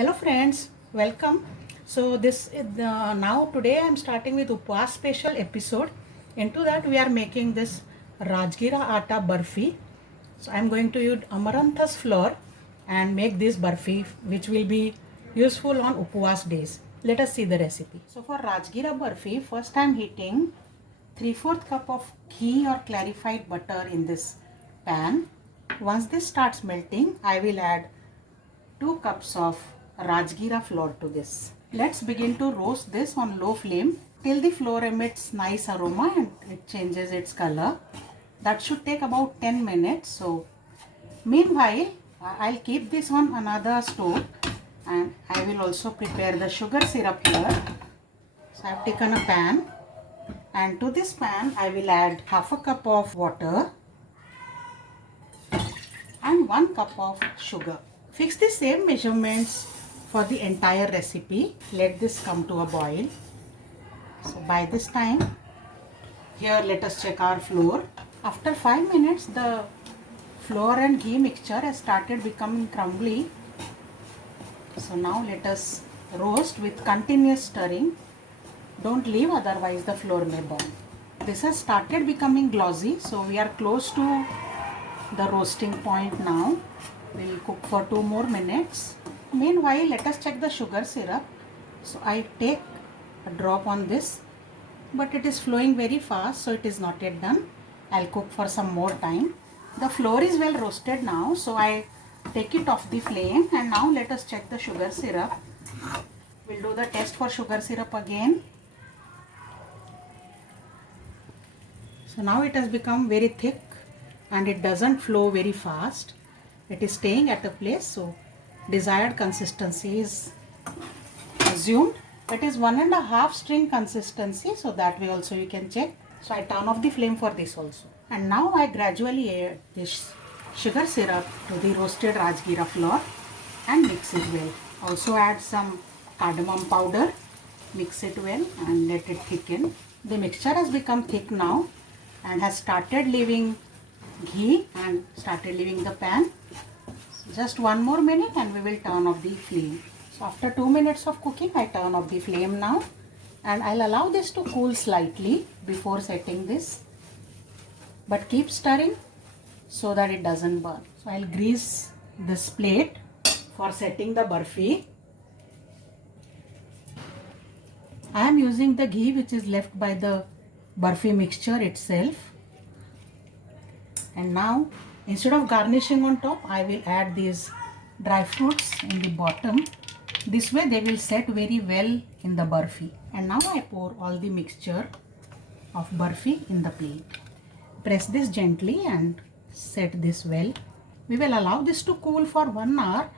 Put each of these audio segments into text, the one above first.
Hello friends, welcome. So now today I am starting with Upwas special episode. Into that we are making this Rajgira Atta Barfi. So I am going to use Amaranthus flour and make this barfi which will be useful on Upwas days. Let us see the recipe. So for Rajgira Barfi, first I am heating 3/4 cup of ghee or clarified butter in this pan. Once this starts melting, I will add 2 cups of Rajgira flour to this. Let's begin to roast this on low flame till the flour emits nice aroma and it changes its color. That should take about 10 minutes. So meanwhile, I'll keep this on another stove and I will also prepare the sugar syrup here. So I've taken a pan and to this pan I will add half a cup of water and 1 cup of sugar. Fix the same measurements for the entire recipe. Let this come to a boil. So by this time, here let us check our flour. After 5 minutes, the flour and ghee mixture has started becoming crumbly. So now let us roast with continuous stirring. Don't leave, otherwise the flour may burn. This has started becoming glossy, so we are close to the roasting point now. We'll cook for 2 more minutes. Meanwhile, let us check the sugar syrup. So I take a drop on this, but it is flowing very fast, so it is not yet done. I'll cook for some more time. The flour is well roasted now, so I take it off the flame and now let us check the sugar syrup. We'll do the test for sugar syrup again. So now it has become very thick and it doesn't flow very fast. It is staying at a place, so desired consistency is assumed. It is 1.5 string consistency, so that way also you can check. So I turn off the flame for this also. And now I gradually add this sugar syrup to the roasted Rajgira flour and mix it well. Also add some cardamom powder, mix it well and let it thicken. The mixture has become thick now and has started leaving ghee and started leaving the pan. So just 1 more minute and we will turn off the flame. So after 2 minutes of cooking, I turn off the flame now and I'll allow this to cool slightly before setting this, but keep stirring so that it doesn't burn. So I'll grease this plate for setting the barfi. I am using the ghee which is left by the barfi mixture itself. And now instead of garnishing on top, I will add these dry fruits in the bottom. This way they will set very well in the barfi. And now I pour all the mixture of barfi in the plate. Press this gently and set this well. We will allow this to cool for 1 hour,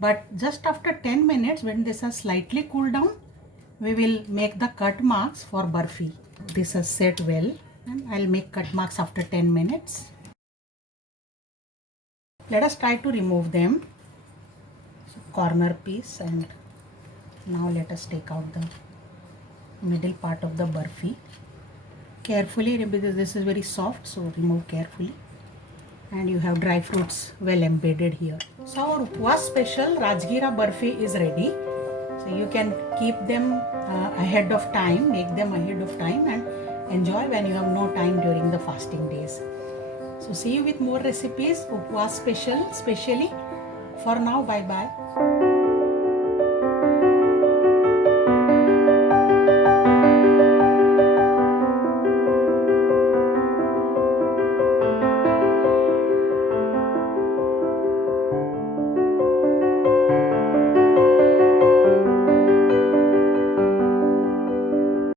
but just after 10 minutes when this has slightly cooled down, we will make the cut marks for barfi. This has set well and I'll make cut marks after 10 minutes. Let us try to remove them. So corner piece, and now let us take out the middle part of the barfi. Carefully, because this is very soft, so remove carefully. And you have dry fruits well embedded here. So our Upwas special Rajgira Barfi is ready. So you can keep them ahead of time, make them ahead of time and enjoy when you have no time during the fasting days. So see you with more recipes, Upwas special, specially. For now, bye bye.